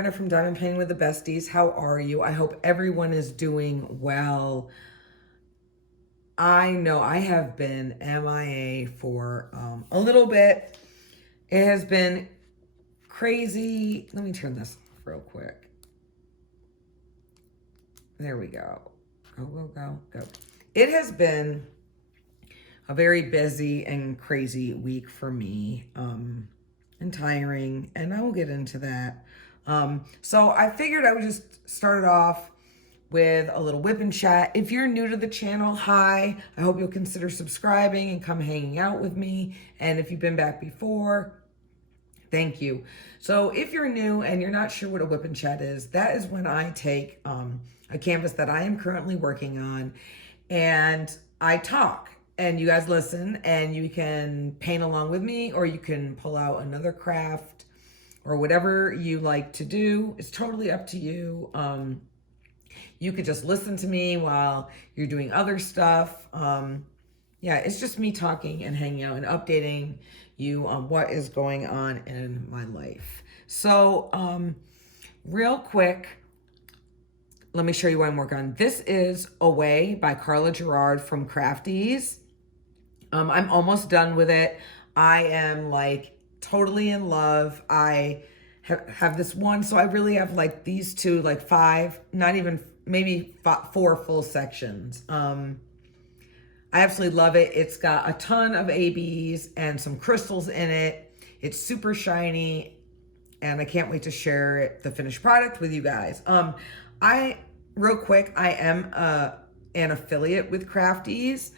Miranda from Diamond Painting with the Besties. How are you? I hope everyone is doing well. I know I have been MIA for a little bit. It has been crazy. Let me turn this off real quick. There we go. Go. It has been a very busy and crazy week for me, and tiring, and I will get into that. So I figured I would just start it off with a little whip and chat. If you're new to the channel, hi. I hope you'll consider subscribing and come hanging out with me. And if you've been back before, thank you. So if you're new and you're not sure what a whip and chat is, that is when I take a canvas that I am currently working on and I talk and you guys listen and you can paint along with me, or you can pull out another craft or whatever you like to do. It's totally up to you. You could just listen to me while you're doing other stuff. Yeah, it's just me talking and hanging out and updating you on what is going on in my life. So, real quick, let me show you what I'm working on. This is Away by Carla Gerard from Crafties. I'm almost done with it. I am like totally in love. I have this one, so I really have like these two, like five, not even, maybe four full sections. I absolutely love it. It's got a ton of ABs and some crystals in it. It's super shiny, and I can't wait to share it, the finished product, with you guys. Real quick, I am an affiliate with Crafties,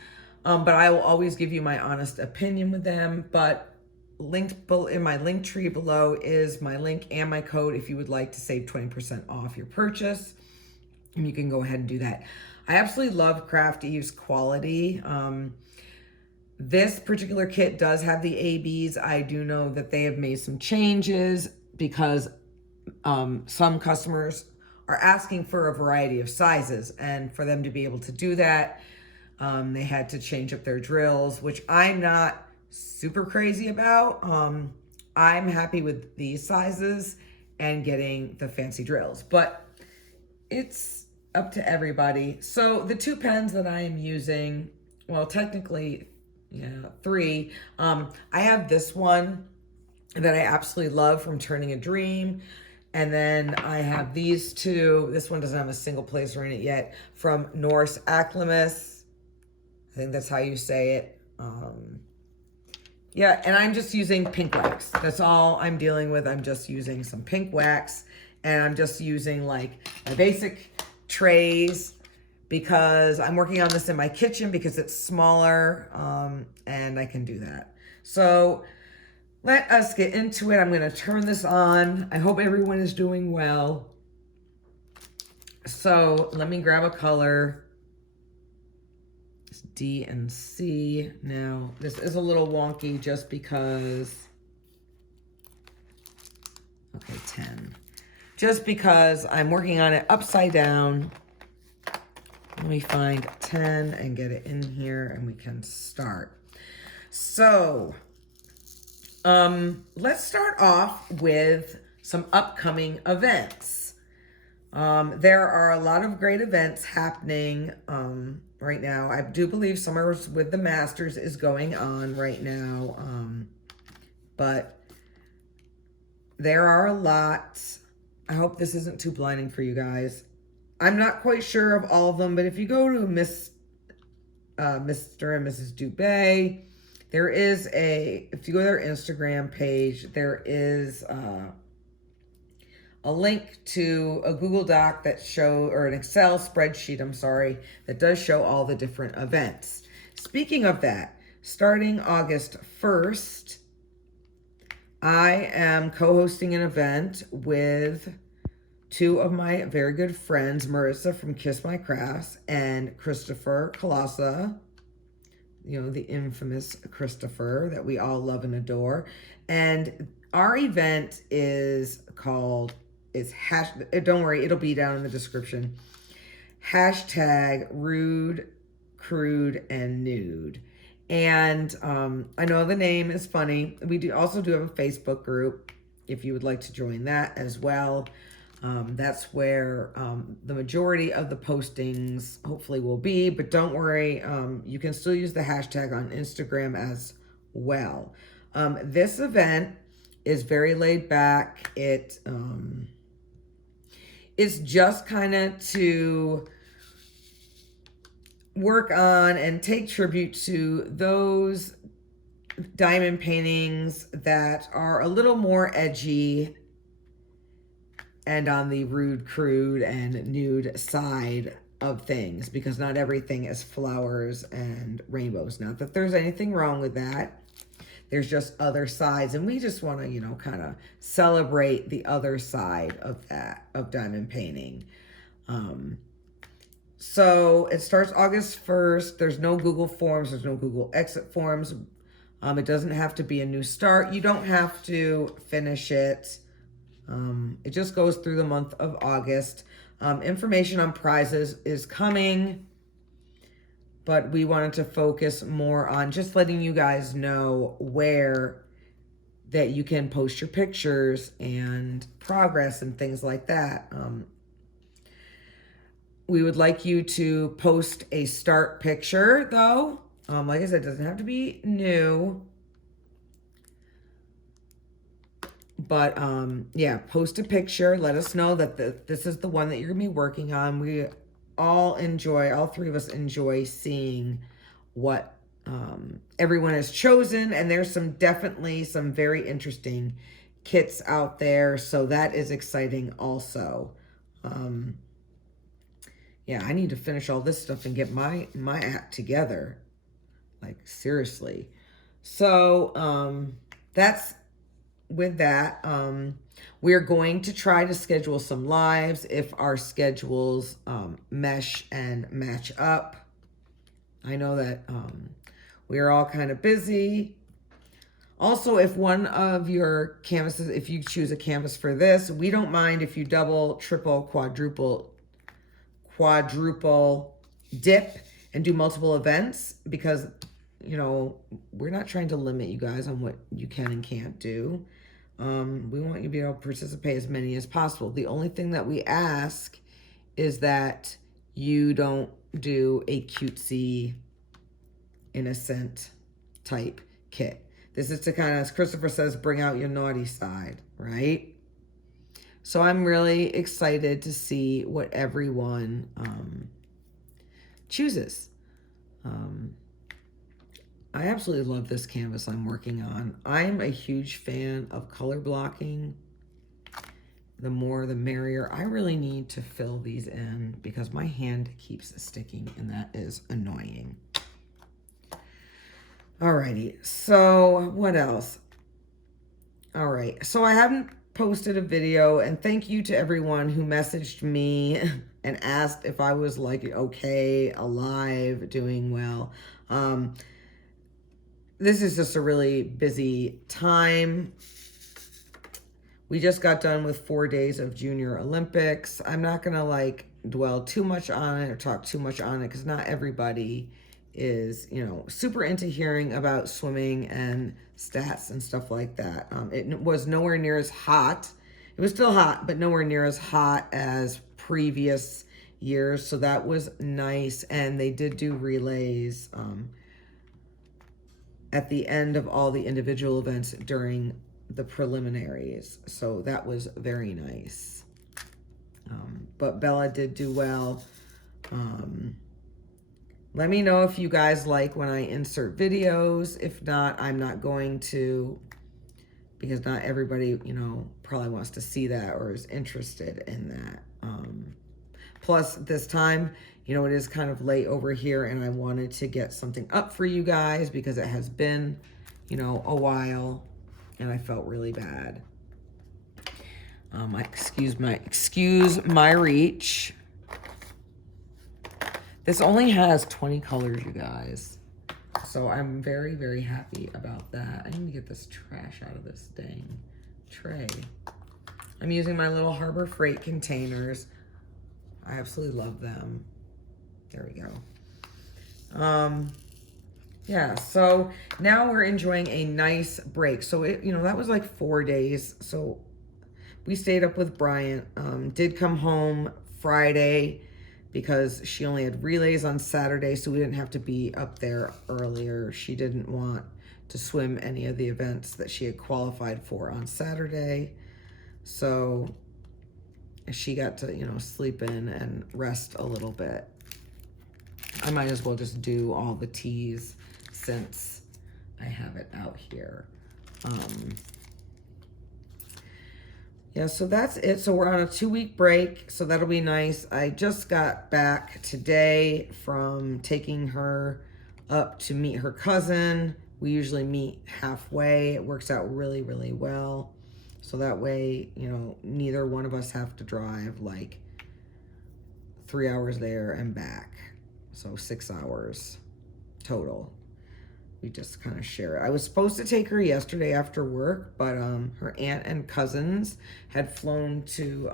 but I will always give you my honest opinion with them. But linked in my link tree below is my link and my code if you would like to save 20% off your purchase. And you can go ahead and do that. I absolutely love Crafties quality. This particular kit does have the ABs. I do know that they have made some changes because some customers are asking for a variety of sizes, and for them to be able to do that, they had to change up their drills, which I'm not super crazy about. I'm happy with these sizes and getting the fancy drills, but it's up to everybody. So the two pens that I am using, well, technically, yeah, three. I have this one that I absolutely love from Turning a Dream. And then I have these two. This one doesn't have a single placer in it yet, from Norse Acclimus. I think that's how you say it. Yeah, and I'm just using pink wax. That's all I'm dealing with. I'm just using some pink wax, and I'm just using like my basic trays because I'm working on this in my kitchen because it's smaller, and I can do that. So let us get into it. I'm going to turn this on. I hope everyone is doing well. So let me grab a color. It's D and C. Now, this is a little wonky just because, okay, 10. Just because I'm working on it upside down. Let me find 10 and get it in here and we can start. So, let's start off with some upcoming events. There are a lot of great events happening right now. I do believe Summers with the Masters is going on right now, but there are a lot. I hope this isn't too blinding for you guys. I'm not quite sure of all of them, but if you go to Mr. and Mrs. Dubé, there is if you go to their Instagram page, there is a link to a Google Doc that or an Excel spreadsheet, I'm sorry, that does show all the different events. Speaking of that, starting August 1st, I am co-hosting an event with two of my very good friends, Marissa from Kiss My Crafts and Christopher Colassa, you know, the infamous Christopher that we all love and adore. And our event is called, don't worry, it'll be down in the description, #Rude, Crude, and Nude. And I know the name is funny. We also do have a Facebook group if you would like to join that as well. That's where the majority of the postings hopefully will be, but don't worry, you can still use the hashtag on Instagram as well. This event is very laid back. It is just kind of to work on and take tribute to those diamond paintings that are a little more edgy and on the rude, crude, and nude side of things, because not everything is flowers and rainbows. Not that there's anything wrong with that. There's just other sides, and we just want to, you know, kind of celebrate the other side of that, of diamond painting. So it starts August 1st. There's no Google Forms. There's no Google Exit Forms. It doesn't have to be a new start. You don't have to finish it. It just goes through the month of August. Information on prizes is coming, but we wanted to focus more on just letting you guys know where that you can post your pictures and progress and things like that. We would like you to post a start picture, though. Like I said, it doesn't have to be new. But, yeah, post a picture. Let us know that this is the one that you're going to be working on. We all three of us enjoy seeing what everyone has chosen. And there's definitely some very interesting kits out there. So that is exciting also. Yeah, I need to finish all this stuff and get my act together. Like, seriously. So, that's with that. We're going to try to schedule some lives if our schedules mesh and match up. I know that we are all kind of busy. Also, if one of your canvases, if you choose a canvas for this, we don't mind if you double, triple, quadruple dip and do multiple events, because, you know, we're not trying to limit you guys on what you can and can't do. We want you to be able to participate as many as possible. The only thing that we ask is that you don't do a cutesy, innocent type kit. This is to kind of, as Christopher says, bring out your naughty side, right? So I'm really excited to see what everyone chooses. I absolutely love this canvas I'm working on. I'm a huge fan of color blocking. The more, the merrier. I really need to fill these in because my hand keeps sticking, and that is annoying. Alrighty, so what else? All right, so I haven't posted a video, and thank you to everyone who messaged me and asked if I was like okay, alive, doing well. This is just a really busy time. We just got done with 4 days of Junior Olympics. I'm not gonna like dwell too much on it or talk too much on it, because not everybody is, you know, super into hearing about swimming and stats and stuff like that. It was nowhere near as hot. It was still hot, but nowhere near as hot as previous years. So that was nice. And they did do relays at the end of all the individual events during the preliminaries. So that was very nice. But Bella did do well. Let me know if you guys like when I insert videos. If not, I'm not going to, because not everybody, you know, probably wants to see that or is interested in that. Plus, this time, you know, it is kind of late over here, and I wanted to get something up for you guys because it has been, you know, a while, and I felt really bad. Excuse my reach. This only has 20 colors, you guys. So I'm very, very happy about that. I need to get this trash out of this dang tray. I'm using my little Harbor Freight containers. I absolutely love them. There we go. Yeah, so now we're enjoying a nice break. So, you know, that was like 4 days. So we stayed up with Bryant. Did come home Friday because she only had relays on Saturday, so we didn't have to be up there earlier. She didn't want to swim any of the events that she had qualified for on Saturday. So she got to, you know, sleep in and rest a little bit. I might as well just do all the teas since I have it out here. Yeah, so that's it. So we're on a 2-week break, so that'll be nice. I just got back today from taking her up to meet her cousin. We usually meet halfway. It works out really, really well. So that way, you know, neither one of us have to drive like 3 hours there and back. So 6 hours total. We just kind of share it. I was supposed to take her yesterday after work, but her aunt and cousins had flown to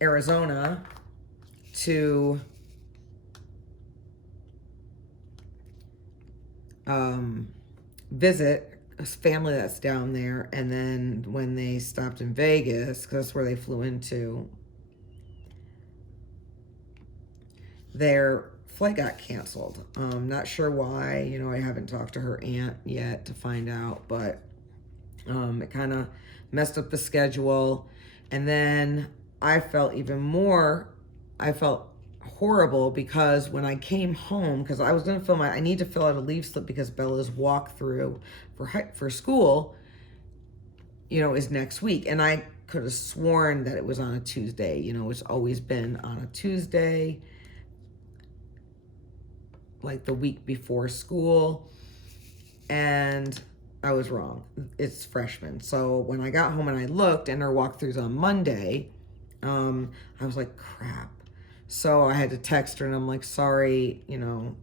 Arizona to visit a family that's down there. And then when they stopped in Vegas, because that's where they flew into, their flight got canceled. Not sure why. You know, I haven't talked to her aunt yet to find out, but it kind of messed up the schedule. And then I felt horrible because when I came home, because I was going to I need to fill out a leave slip because Bella's walkthrough for school, you know, is next week. And I could have sworn that it was on a Tuesday. You know, it's always been on a Tuesday, like the week before school, and I was wrong. It's freshman. So when I got home and I looked and her walkthrough's on Monday, I was like, crap. So I had to text her and I'm like, sorry, you know,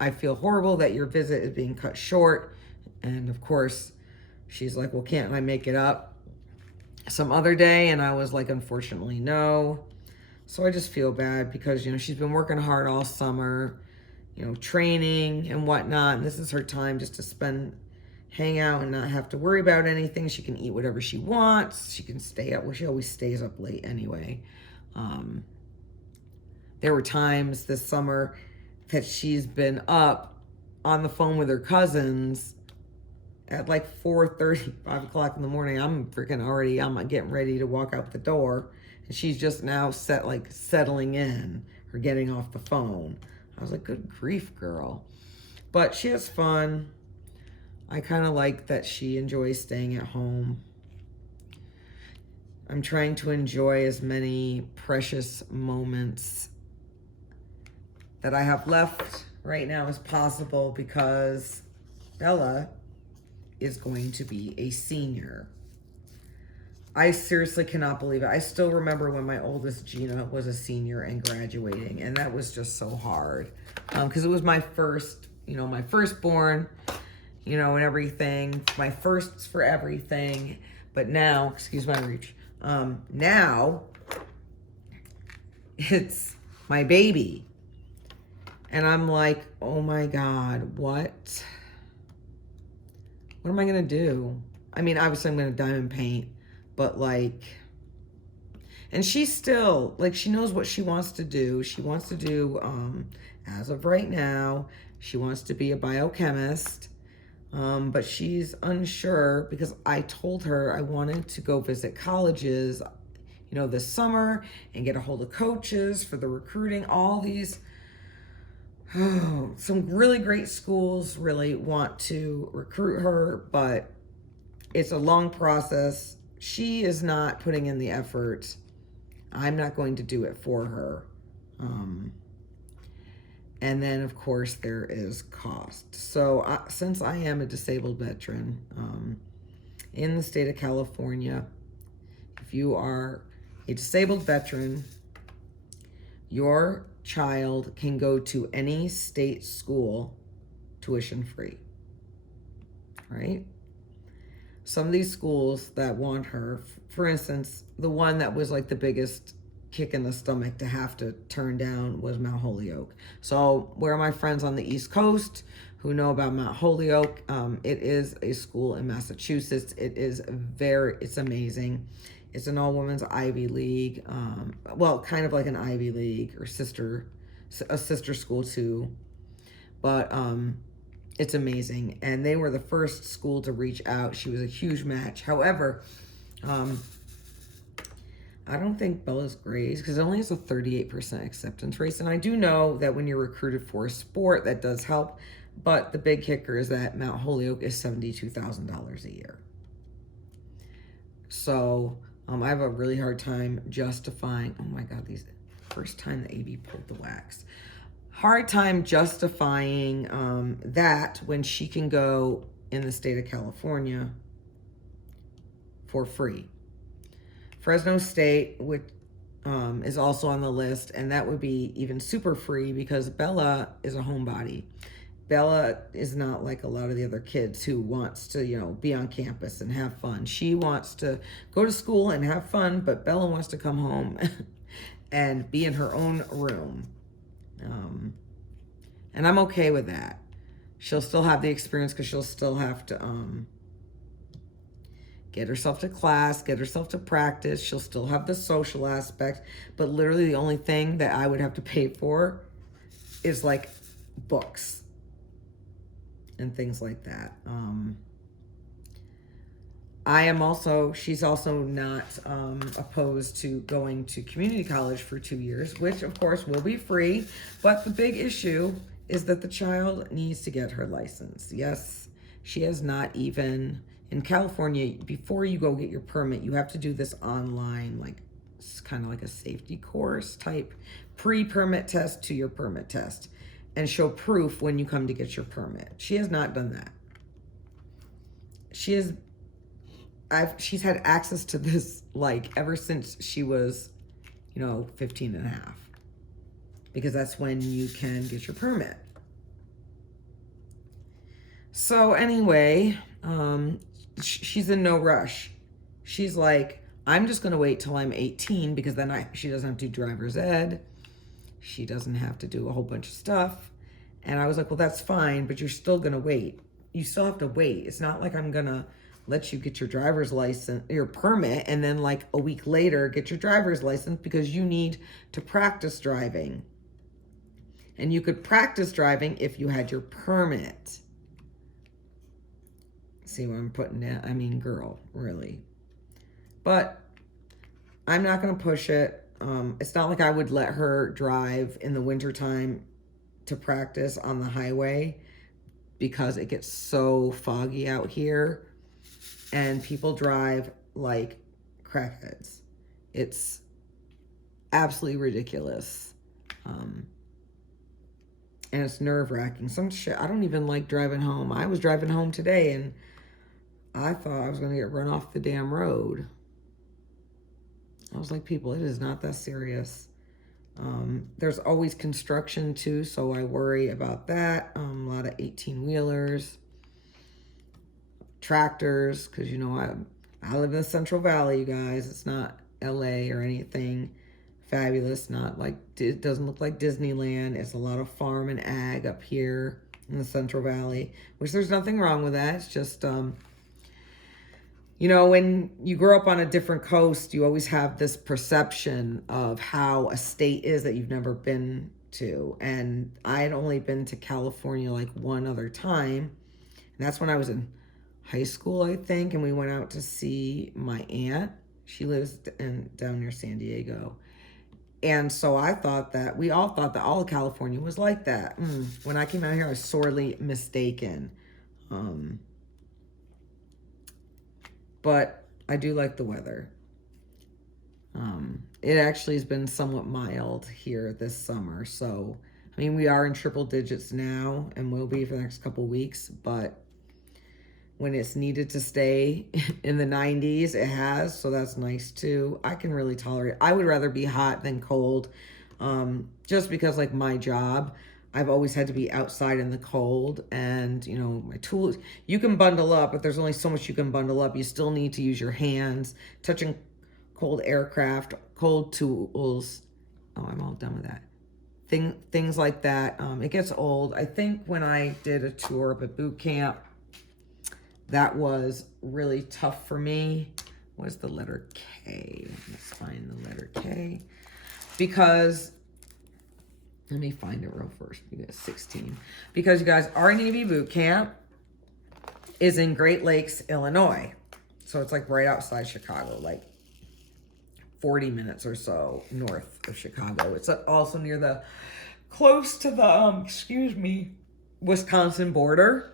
I feel horrible that your visit is being cut short. And of course, she's like, well, can't I make it up some other day? And I was like, unfortunately, no. So I just feel bad because, you know, she's been working hard all summer, you know, training and whatnot. And this is her time just to hang out and not have to worry about anything. She can eat whatever she wants. She can stay up. Well, she always stays up late anyway. There were times this summer that she's been up on the phone with her cousins at like 4:30, 5 o'clock in the morning. I'm getting ready to walk out the door. And she's just now settling in or getting off the phone. I was like, good grief, girl. But she has fun. I kind of like that she enjoys staying at home. I'm trying to enjoy as many precious moments that I have left right now as possible because Bella is going to be a senior. I seriously cannot believe it. I still remember when my oldest Gina was a senior and graduating, and that was just so hard because it was my first, you know, my firstborn, you know, and everything, my firsts for everything. But now, excuse my reach, now it's my baby. And I'm like, oh my God, what am I gonna do? I mean, obviously I'm gonna diamond paint, but like, and she's still, like, she knows what she wants to do. She wants to do, as of right now, she wants to be a biochemist. But she's unsure because I told her I wanted to go visit colleges, you know, this summer and get a hold of coaches for the recruiting. All these, some really great schools really want to recruit her, but it's a long process. She is not putting in the effort. I'm not going to do it for her. And then, of course, there is cost. So since I am a disabled veteran in the state of California, if you are a disabled veteran, your child can go to any state school tuition free, right? Some of these schools that want her, for instance, the one that was like the biggest kick in the stomach to have to turn down was Mount Holyoke. So where are my friends on the East Coast who know about Mount Holyoke, it is a school in Massachusetts. It's amazing. It's an all-women's Ivy League. Well, kind of like an Ivy League or a sister school too. But it's amazing. And they were the first school to reach out. She was a huge match. However, I don't think Bella's grades, because it only has a 38% acceptance rate. And I do know that when you're recruited for a sport, that does help. But the big kicker is that Mount Holyoke is $72,000 a year. So I have a really hard time justifying, oh my God, first time the AB pulled the wax. Hard time justifying that when she can go in the state of California for free. Fresno State, which is also on the list, and that would be even super free because Bella is a homebody. Bella is not like a lot of the other kids who wants to, be on campus and have fun. She wants to go to school and have fun, but Bella wants to come home and be in her own room. And I'm okay with that. She'll still have the experience because she'll still have to get herself to class, get herself to practice. She'll still have the social aspect, but literally the only thing that I would have to pay for is like books and things like that. She's also not opposed to going to community college for 2 years, which of course will be free. But the big issue is that the child needs to get her license. Yes, she has not even, in California, before you go get your permit, you have to do this online, like it's kind of like a safety course type pre-permit test to your permit test and show proof when you come to get your permit. She has not done that. She's had access to this like ever since she was, 15 and a half, because that's when you can get your permit. So anyway, she's in no rush. She's like, I'm just going to wait till I'm 18 because then she doesn't have to do driver's ed. She doesn't have to do a whole bunch of stuff. And I was like, well, that's fine, but you're still going to wait. You still have to wait. It's not like I'm going to let you get your driver's license, your permit, and then like a week later get your driver's license because you need to practice driving. And you could practice driving if you had your permit. See what I'm putting down? I mean, girl, really. But I'm not going to push it. It's not like I would let her drive in the wintertime to practice on the highway because it gets so foggy out here and people drive like crackheads. It's absolutely ridiculous. And it's nerve-wracking. Some shit, I don't even like driving home. I was driving home today and I thought I was going to get run off the damn road. I was like, people, it is not that serious. There's always construction too, so I worry about that. A lot of 18-wheelers, tractors, because I live in the Central Valley, you guys. It's not LA or anything fabulous. Not like, it doesn't look like Disneyland. It's a lot of farm and ag up here in the Central Valley, which there's nothing wrong with that. It's just when you grow up on a different coast, you always have this perception of how a state is that you've never been to. And I had only been to California like one other time. And that's when I was in high school, I think. And we went out to see my aunt. She lives down near San Diego. And so we all thought that all of California was like that. When I came out here, I was sorely mistaken. But I do like the weather. It actually has been somewhat mild here this summer. So, we are in triple digits now and will be for the next couple weeks. But when it's needed to stay in the 90s, it has. So that's nice too. I can really tolerate it. I would rather be hot than cold. Just because like my job, I've always had to be outside in the cold and, my tools, you can bundle up, but there's only so much you can bundle up. You still need to use your hands, touching cold aircraft, cold tools. Oh, I'm all done with that. things like that. It gets old. I think when I did a tour up at boot camp, that was really tough for me. What's the letter K? Let's find the letter K. Because, let me find it real first. We got 16. Because you guys, our Navy boot camp is in Great Lakes, Illinois. So it's like right outside Chicago, like 40 minutes or so north of Chicago. It's also near the, close to the, Wisconsin border.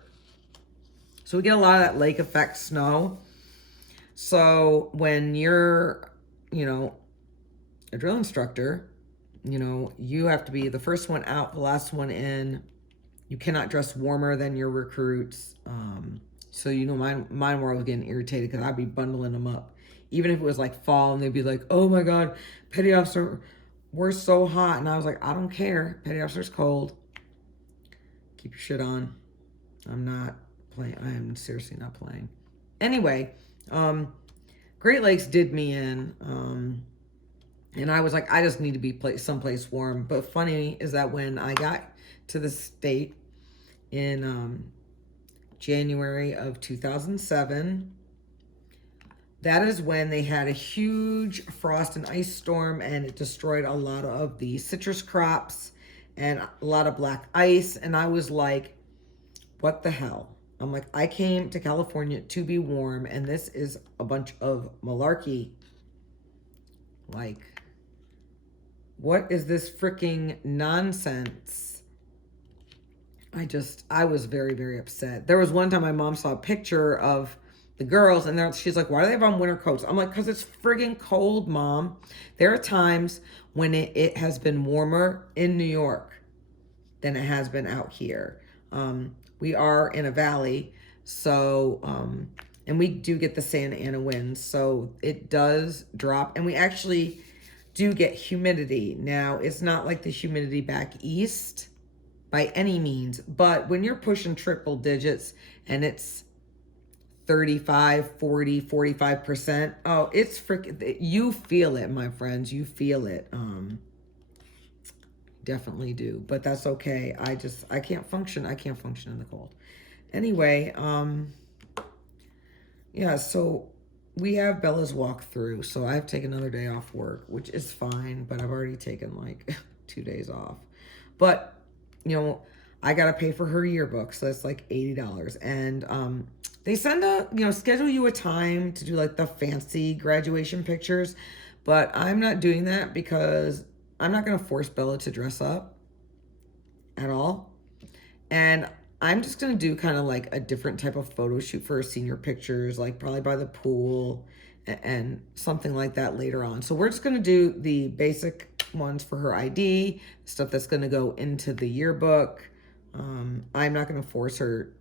So we get a lot of that lake effect snow. So when you're, a drill instructor, you have to be the first one out, the last one in. You cannot dress warmer than your recruits. So, mine were always getting irritated because I'd be bundling them up. Even if it was like fall and they'd be like, oh my God, petty officer, we're so hot. And I was like, I don't care. Petty officer's cold. Keep your shit on. I'm not playing. I am seriously not playing. Anyway, Great Lakes did me in. And I was like, I just need to be someplace warm. But funny is that when I got to the state in January of 2007, that is when they had a huge frost and ice storm, and it destroyed a lot of the citrus crops and a lot of black ice. And I was like, what the hell? I'm like, I came to California to be warm, and this is a bunch of malarkey. Like, what is this freaking nonsense? I was very, very upset. There was one time my mom saw a picture of the girls, and she's like, why do they have on winter coats? I'm like, because it's friggin' cold, Mom. There are times when it has been warmer in New York than it has been out here. We are in a valley, so, and we do get the Santa Ana winds, so it does drop, and we actually do get humidity. Now, it's not like the humidity back east by any means, but when you're pushing triple digits and it's 35, 40, 45%, oh, it's freaking, you feel it, my friends, you feel it. Definitely do, but that's okay. I can't function in the cold. Anyway, yeah, so we have Bella's walkthrough, so I have to take another day off work, which is fine, but I've already taken like 2 days off. But, I got to pay for her yearbook, so that's like $80. And they send schedule you a time to do like the fancy graduation pictures, but I'm not doing that because I'm not going to force Bella to dress up at all. And I'm just going to do kind of like a different type of photo shoot for her senior pictures, like probably by the pool and something like that later on. So we're just going to do the basic ones for her ID, stuff that's going to go into the yearbook. I'm not going to force her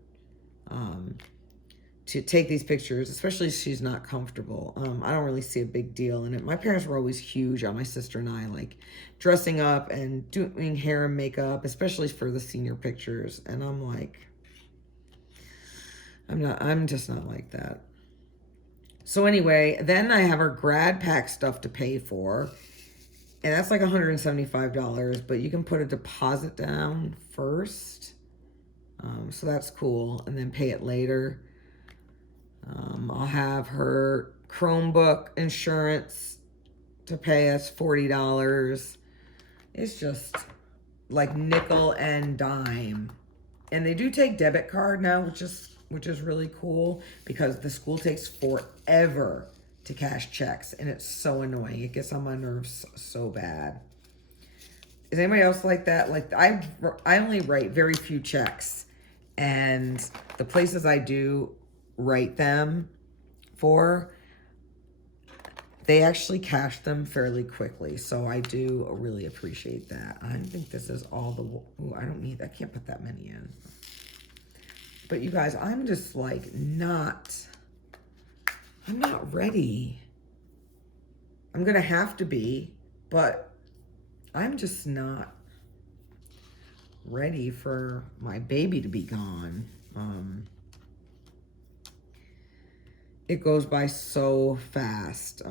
to take these pictures, especially if she's not comfortable. I don't really see a big deal in it. My parents were always huge on my sister and I, like dressing up and doing hair and makeup, especially for the senior pictures. And I'm like, I'm just not like that. So anyway, then I have her grad pack stuff to pay for. And that's like $175, but you can put a deposit down first. So that's cool. And then pay it later. I'll have her Chromebook insurance to pay us $40. It's just like nickel and dime. And they do take debit card now, which is really cool because the school takes forever to cash checks, and it's so annoying. It gets on my nerves so bad. Is anybody else like that? Like I only write very few checks, and the places I do write them for, they actually cash them fairly quickly. So I do really appreciate that. I think this is all the, ooh, I don't need, I can't put that many in. But you guys, I'm just like I'm not ready. I'm going to have to be, but I'm just not ready for my baby to be gone. It goes by so fast.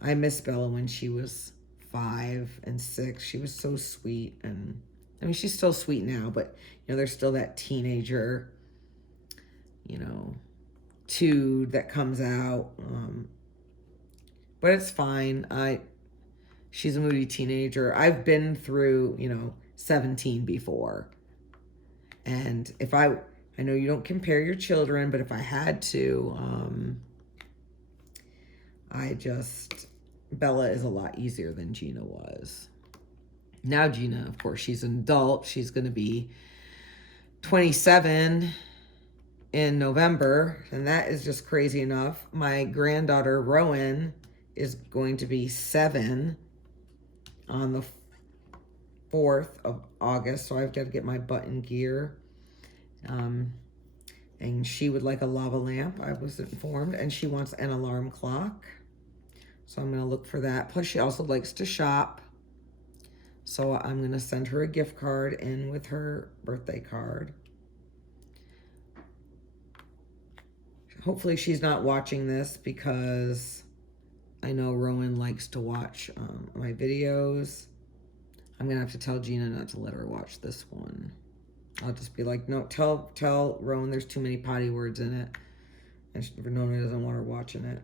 I miss Bella when she was 5 and 6. She was so sweet. And I mean, she's still sweet now, but you know, there's still that teenager, you know, tude that comes out. But it's fine. She's a moody teenager. I've been through, you know, 17 before. And if I know you don't compare your children, but if I had to, Bella is a lot easier than Gina was. Now Gina, of course, she's an adult. She's going to be 27 in November, and that is just crazy enough. My granddaughter, Rowan, is going to be 7 on the 4th of August, so I've got to get my butt in gear. And she would like a lava lamp, I was informed, and she wants an alarm clock. So I'm going to look for that. Plus, she also likes to shop. So I'm going to send her a gift card in with her birthday card. Hopefully she's not watching this because I know Rowan likes to watch my videos. I'm going to have to tell Gina not to let her watch this one. I'll just be like, no, tell Rowan there's too many potty words in it. And Nona doesn't want her watching it.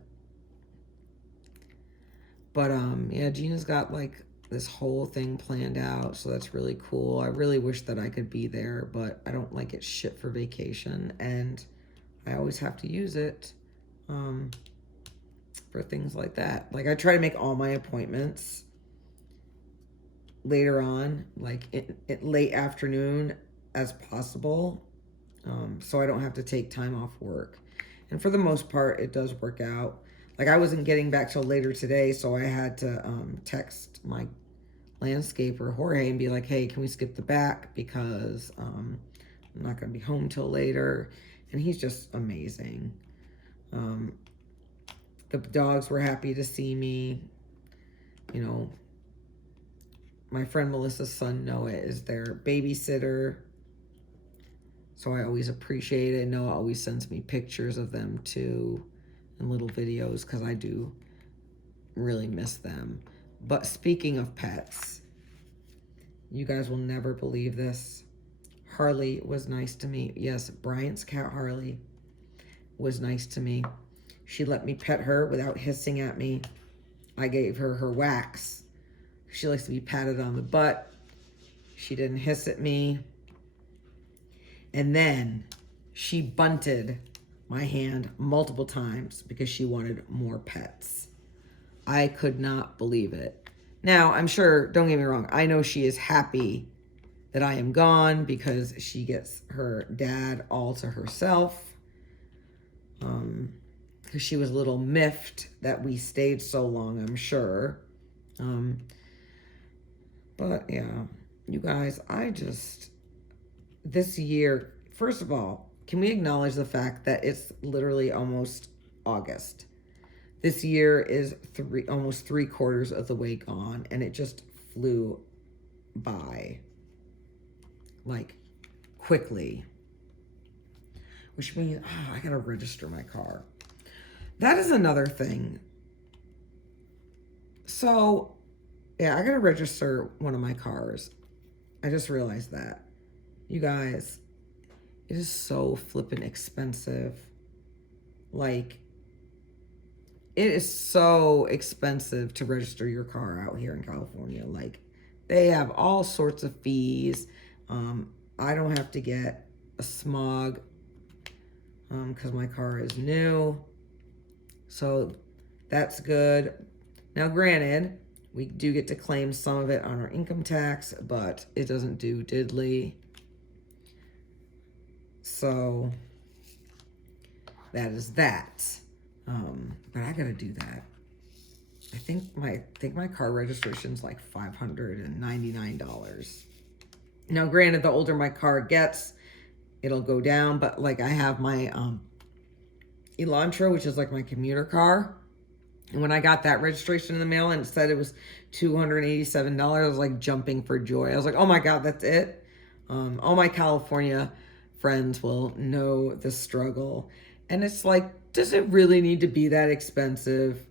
But yeah, Gina's got like this whole thing planned out, so that's really cool. I really wish that I could be there, but I don't like it shit for vacation, and I always have to use it for things like that. Like I try to make all my appointments later on, like late afternoon as possible, so I don't have to take time off work. And for the most part, it does work out. Like I wasn't getting back till later today, so I had to text my landscaper, Jorge, and be like, hey, can we skip the back because I'm not going to be home till later. And he's just amazing. The dogs were happy to see me. You know, my friend Melissa's son, Noah, is their babysitter. So I always appreciate it. Noah always sends me pictures of them too and little videos because I do really miss them. But speaking of pets, you guys will never believe this. Harley was nice to me. Yes, Bryant's cat Harley was nice to me. She let me pet her without hissing at me. I gave her her wax. She likes to be patted on the butt. She didn't hiss at me. And then she bunted my hand multiple times because she wanted more pets. I could not believe it. Now, I'm sure, don't get me wrong, I know she is happy that I am gone because she gets her dad all to herself. Because she was a little miffed that we stayed so long, I'm sure. But yeah, you guys, this year, first of all, can we acknowledge the fact that it's literally almost August? This year is almost 3/4 of the way gone, and it just flew by, like, quickly. Which means, I gotta register my car. That is another thing. So, yeah, I gotta register one of my cars. I just realized that. You guys, it is so flippin' expensive. Like, it is so expensive to register your car out here in California. Like, they have all sorts of fees. I don't have to get a smog because my car is new. So that's good. Now, granted, we do get to claim some of it on our income tax, but it doesn't do diddly. So that is that. But I gotta do that. I think my car registration's like $599. Now, granted, the older my car gets, it'll go down. But like, I have my Elantra, which is like my commuter car. And when I got that registration in the mail and it said it was $287, I was like jumping for joy. I was like, oh my God, that's it. All my California friends will know the struggle. And it's like, does it really need to be that expensive?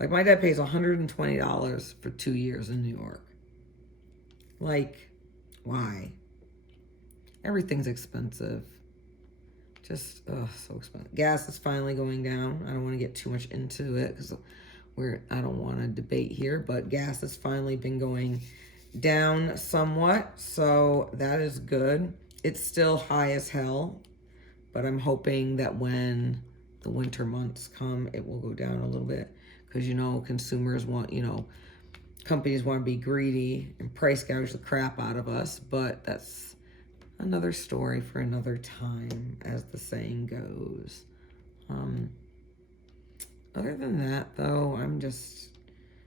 Like, my dad pays $120 for 2 years in New York. Like, why? Everything's expensive. Just, so expensive. Gas is finally going down. I don't want to get too much into it because I don't want to debate here, but gas has finally been going down somewhat, so that is good. It's still high as hell, but I'm hoping that when the winter months come, it will go down a little bit because, consumers want, companies want to be greedy and price gouge the crap out of us, but that's another story for another time, as the saying goes. Other than that, though, I'm just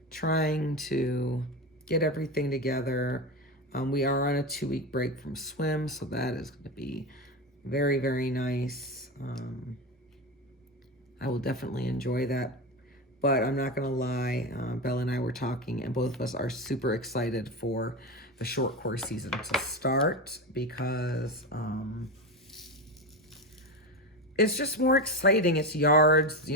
trying to get everything together. We are on a 2-week break from swim, so that is going to be very, very nice. I will definitely enjoy that. But I'm not going to lie, Bella and I were talking, and both of us are super excited for the short course season to start because it's just more exciting. It's yards,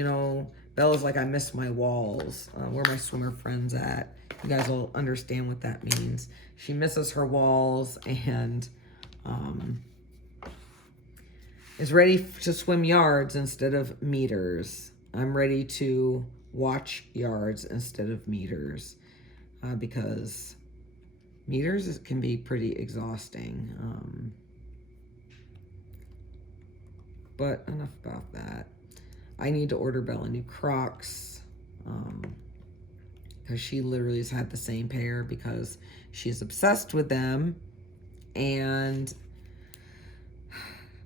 Bella's like, I miss my walls. Where are my swimmer friends at? You guys will understand what that means. She misses her walls and is ready to swim yards instead of meters. I'm ready to watch yards instead of meters because meters can be pretty exhausting. But enough about that. I need to order Bella new Crocs because she literally has had the same pair because she's obsessed with them,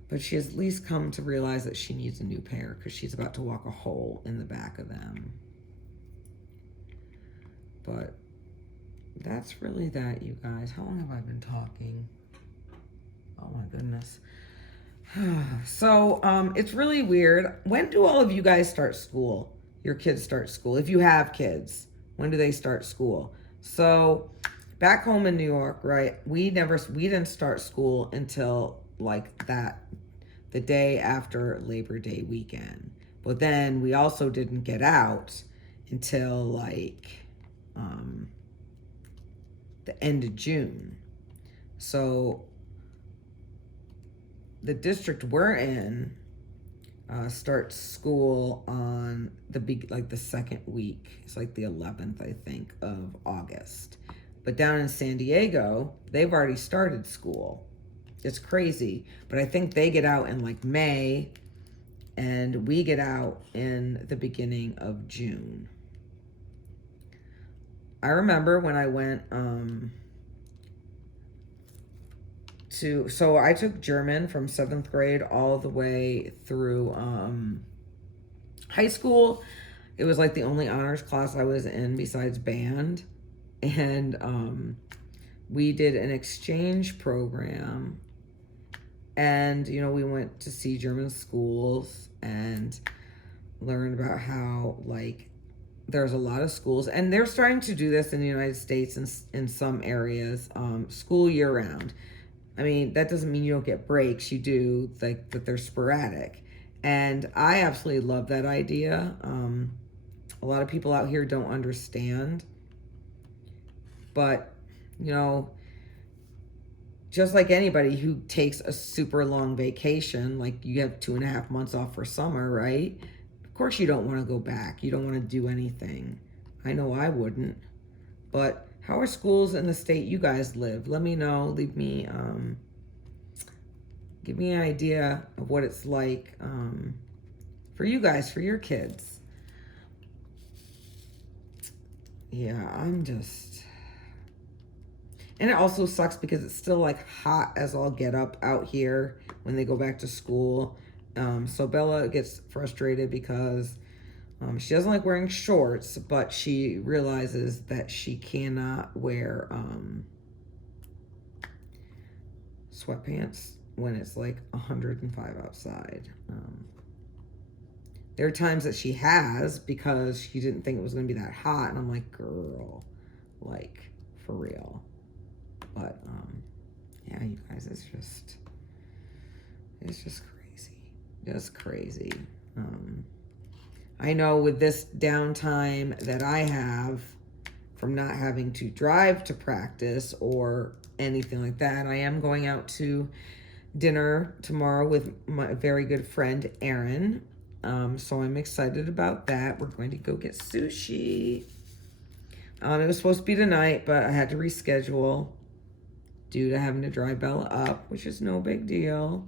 but she has at least come to realize that she needs a new pair because she's about to walk a hole in the back of them. But that's really that, you guys. How long have I been talking? Oh my goodness. So, it's really weird. When do all of you guys start school? Your kids start school? If you have kids, when do they start school? So, back home in New York, right? We didn't start school until like the day after Labor Day weekend. But then we also didn't get out until like the end of June. So the district we're in starts school on the second week. It's like the 11th, I think, of August. But down in San Diego, they've already started school. It's crazy. But I think they get out in like May, and we get out in the beginning of June. I remember when I went so I took German from 7th grade all the way through high school. It was like the only honors class I was in besides band. And we did an exchange program. And, we went to see German schools and learned about how, like, there's a lot of schools. And they're starting to do this in the United States in some areas, school year-round. I mean, that doesn't mean you don't get breaks. You do, like, that they're sporadic. And I absolutely love that idea. A lot of people out here don't understand. But, just like anybody who takes a super long vacation, like you have 2.5 months off for summer, right? Of course you don't want to go back. You don't want to do anything. I know I wouldn't. But how are schools in the state you guys live? Let me know. Leave me, give me an idea of what it's like for you guys, for your kids. Yeah, and it also sucks because it's still like hot as all get up out here when they go back to school. So Bella gets frustrated because she doesn't like wearing shorts, but she realizes that she cannot wear sweatpants when it's like 105 outside. There are times that she has because she didn't think it was going to be that hot. And I'm like, girl, like, for real. But, yeah, you guys, it's just crazy. Just crazy. I know with this downtime that I have from not having to drive to practice or anything like that, I am going out to dinner tomorrow with my very good friend Erin. So I'm excited about that. We're going to go get sushi. It was supposed to be tonight, but I had to reschedule due to having to drive Bella up, which is no big deal.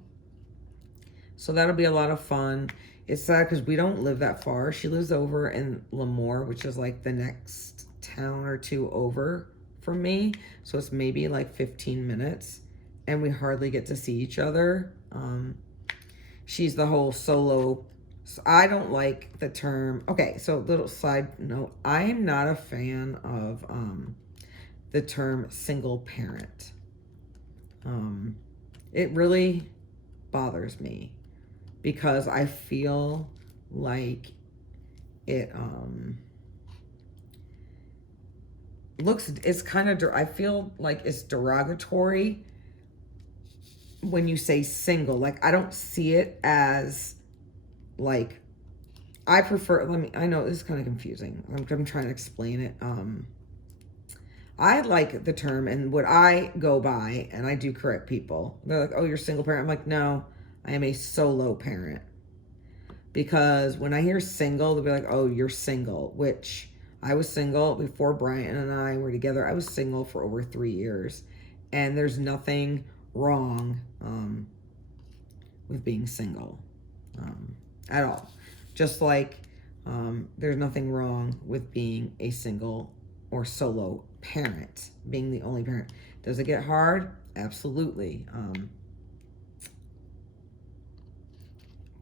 So that'll be a lot of fun. It's sad because we don't live that far. She lives over in Lemoore, which is like the next town or two over from me. So it's maybe like 15 minutes. And we hardly get to see each other. She's the whole solo. So I don't like the term. Okay, so little side note. I am not a fan of the term single parent. It really bothers me because I feel like it it's kind of, I feel like it's derogatory when you say single. Like, I don't see it as like, I prefer, I know this is kind of confusing. I'm trying to explain it. I like the term, and what I go by, and I do correct people. They're like, oh, you're a single parent. I'm like, no, I am a solo parent. Because when I hear single, they'll be like, oh, you're single, which I was single before Brian and I were together. I was single for over 3 years, and there's nothing wrong with being single at all. Just like there's nothing wrong with being a single or solo parent, being the only parent. Does it get hard? Absolutely.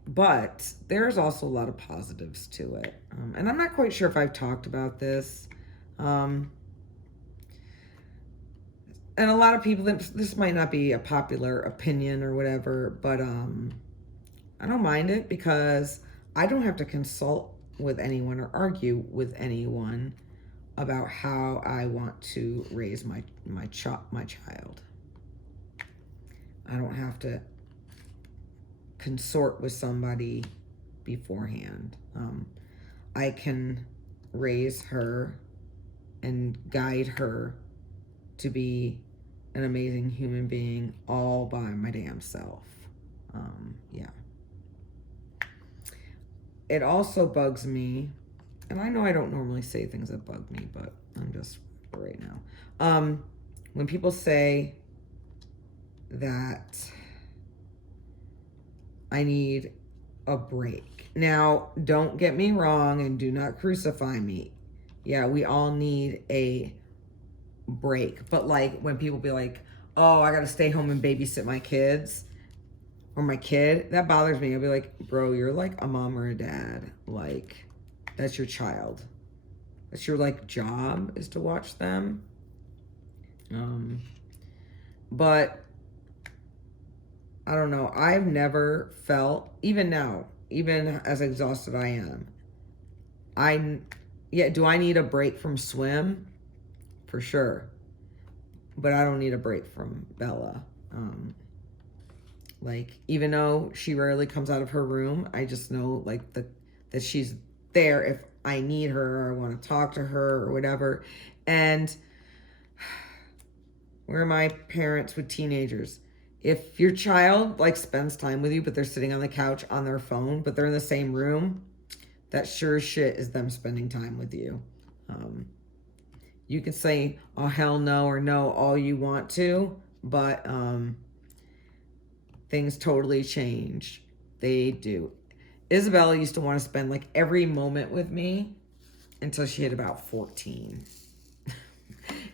But there's also a lot of positives to it. And I'm not quite sure if I've talked about this. And a lot of people, this might not be a popular opinion or whatever, but I don't mind it because I don't have to consult with anyone or argue with anyone about how I want to raise my child. I don't have to consort with somebody beforehand. I can raise her and guide her to be an amazing human being all by my damn self. Yeah. It also bugs me, and I know I don't normally say things that bug me, but I'm just right now. When people say that I need a break. Now, don't get me wrong and do not crucify me. Yeah, we all need a break. But like when people be like, oh, I got to stay home and babysit my kids or my kid, that bothers me. I'll be like, bro, you're like a mom or a dad. Like, that's your child. That's your like job, is to watch them. But I don't know. I've never felt, even now, even as exhausted I am, do I need a break from swim? For sure. But I don't need a break from Bella. Like, even though she rarely comes out of her room, I just know like that she's there if I need her or I want to talk to her or whatever. And where are my parents with teenagers? If your child like spends time with you, but they're sitting on the couch on their phone, but they're in the same room, that sure as shit is them spending time with you. You can say, oh, hell no, or no, all you want to, but things totally change. They do. Isabella used to want to spend like every moment with me until she hit about 14.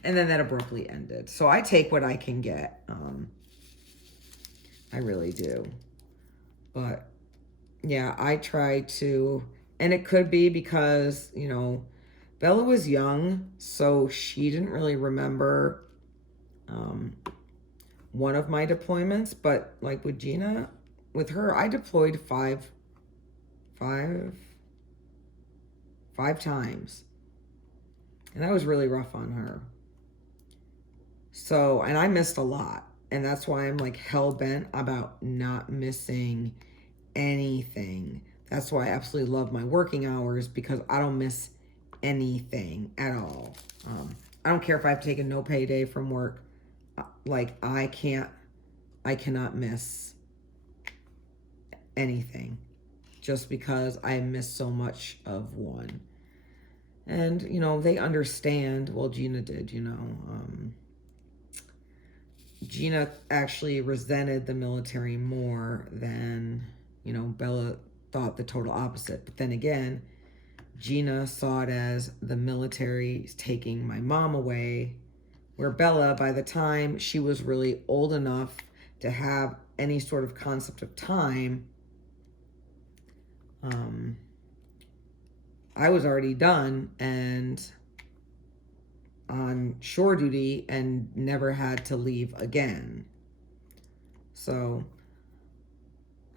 And then that abruptly ended. So I take what I can get. I really do. But yeah, I try to, and it could be because, you know, Bella was young, so she didn't really remember one of my deployments, but like with Gina, with her, I deployed five times. And that was really rough on her. So, and I missed a lot. And that's why I'm like hell bent about not missing anything. That's why I absolutely love my working hours, because I don't miss anything at all. I don't care if I've taken no pay day from work. Like, I cannot miss anything just because I miss so much of one. And, you know, they understand. Well, Gina did, you know. Gina actually resented the military more than, you know, Bella thought the total opposite. But then again, Gina saw it as the military taking my mom away, where Bella, by the time she was really old enough to have any sort of concept of time, I was already done and on shore duty and never had to leave again. So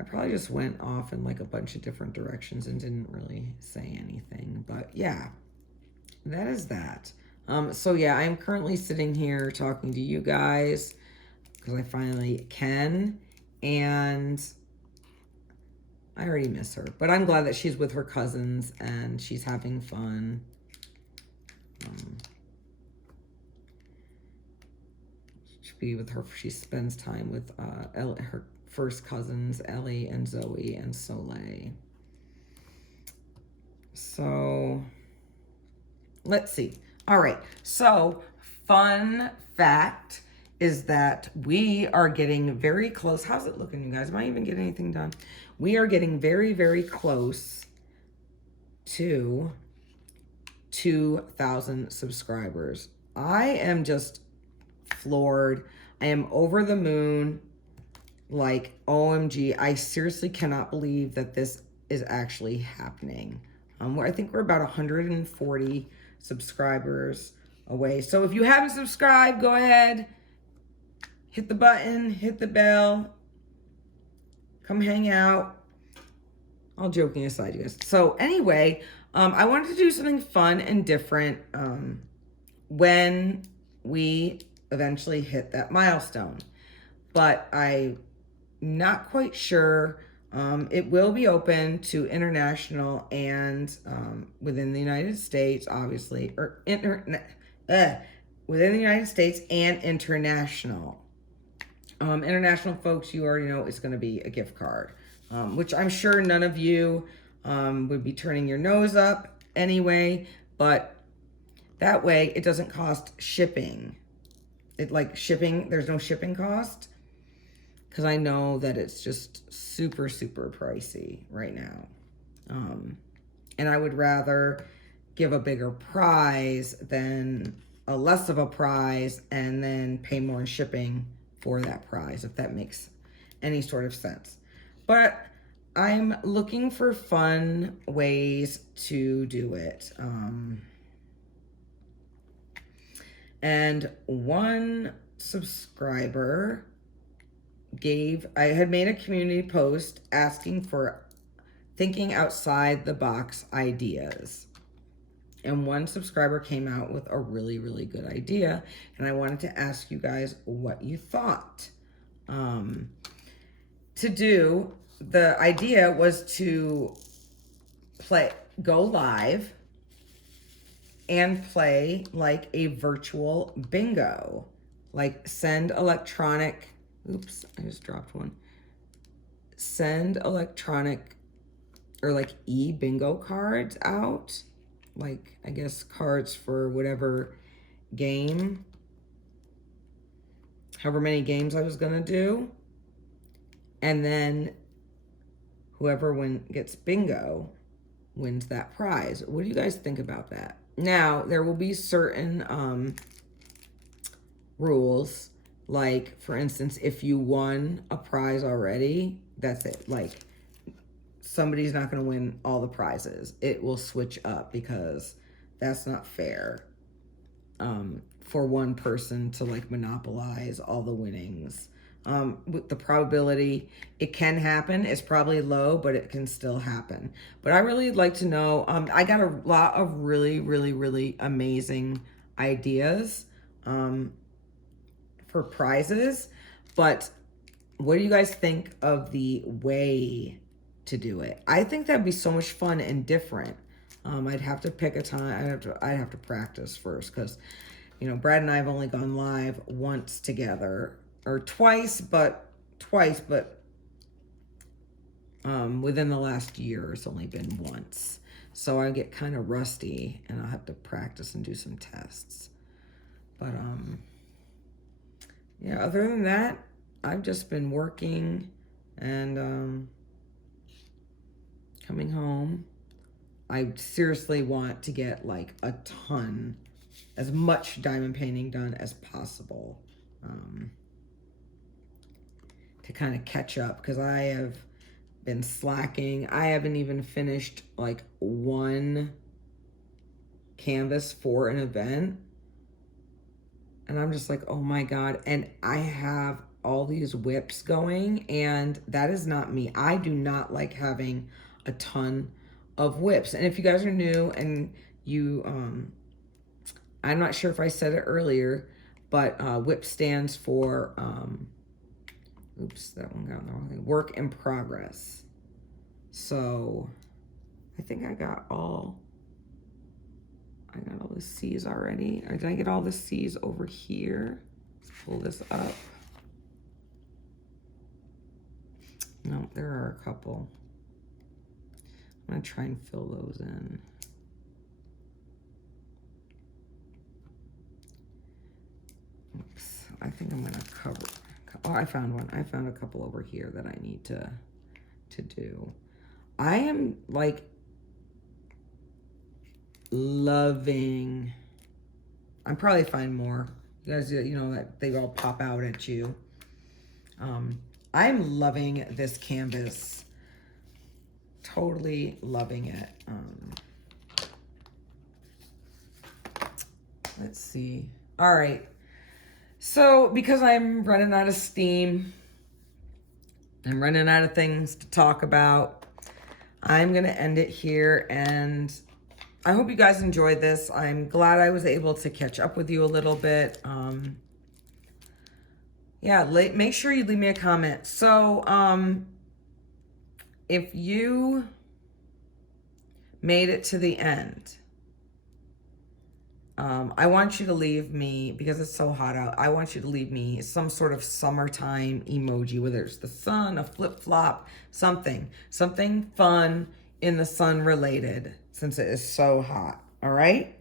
I probably just went off in like a bunch of different directions and didn't really say anything. But yeah, that is that. So yeah, I'm currently sitting here talking to you guys because I finally can. And I already miss her. But I'm glad that she's with her cousins and she's having fun. Be with her. She spends time with her first cousins, Ellie and Zoe and Soleil. So let's see. All right. So fun fact is that we are getting very close. How's it looking, you guys? Am I even getting anything done? We are getting very, very close to 2,000 subscribers. I am just floored. I am over the moon. Like, OMG, I seriously cannot believe that this is actually happening. I think we're about 140 subscribers away. So if you haven't subscribed, go ahead, hit the button, hit the bell, come hang out. All joking aside, you guys. So anyway, I wanted to do something fun and different when we eventually hit that milestone. But I'm not quite sure. It will be open to international and within the United States, obviously, or within the United States and international. International folks, you already know it's going to be a gift card, which I'm sure none of you would be turning your nose up anyway, but that way it doesn't cost shipping. There's no shipping cost, because I know that it's just super, super pricey right now. And I would rather give a bigger prize than a less of a prize and then pay more in shipping for that prize, if that makes any sort of sense. But I'm looking for fun ways to do it. And one subscriber I had made a community post asking for thinking outside the box ideas. And one subscriber came out with a really, really good idea. And I wanted to ask you guys what you thought. The idea was to go live and play like a virtual bingo. Like send electronic, oops, I just dropped one. Send electronic or like e-bingo cards out. Like, I guess cards for whatever game, however many games I was gonna do. And then whoever gets bingo wins that prize. What do you guys think about that? Now, there will be certain rules. Like, for instance, if you won a prize already, that's it. Like, somebody's not going to win all the prizes. It will switch up because that's not fair for one person to, like, monopolize all the winnings. With the probability it can happen, it's probably low, but it can still happen. But I really like to know, I got a lot of really, really, really amazing ideas for prizes, but what do you guys think of the way to do it. I think that'd be so much fun and different. I'd have to pick a time. I'd have to practice first because, you know, Brad and I have only gone live once together, or twice, but within the last year, it's only been once. So I get kind of rusty, and I'll have to practice and do some tests. But yeah, other than that, I've just been working and coming home. I seriously want to get like a ton, as much diamond painting done as possible, to kind of catch up, because I have been slacking. I haven't even finished like one canvas for an event, and I'm just like, oh my God. And I have all these whips going, and that is not me. I do not like having a ton of whips. And if you guys are new and you, I'm not sure if I said it earlier, but whip stands for, oops, that one got the wrong thing, work in progress. So I think I got all the C's already. Or did I get all the C's over here? Let's pull this up. No, there are a couple. I'm gonna try and fill those in. Oops, I think I'm gonna cover. Oh, I found one. I found a couple over here that I need to do. I am like loving. I'm probably find more. You guys, you know that they all pop out at you. I'm loving this canvas. Totally loving it. Let's see. All right. So because I'm running out of steam, I'm running out of things to talk about, I'm going to end it here. And I hope you guys enjoyed this. I'm glad I was able to catch up with you a little bit. Yeah, make sure you leave me a comment. So, if you made it to the end, I want you to leave me, because it's so hot out, I want you to leave me some sort of summertime emoji, whether it's the sun, a flip-flop, something fun in the sun related, since it is so hot. All right?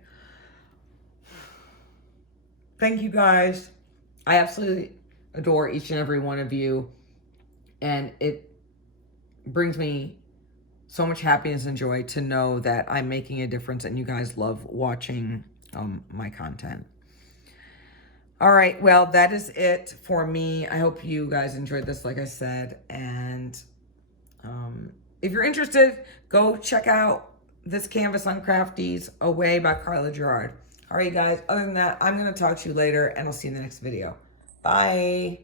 Thank you guys. I absolutely adore each and every one of you, and it brings me so much happiness and joy to know that I'm making a difference and you guys love watching my content. All right, well, that is it for me. I hope you guys enjoyed this, like I said, and if you're interested, go check out this canvas on Crafties, Away by Carla Gerard. All right, guys, other than that, I'm going to talk to you later, and I'll see you in the next video. Bye.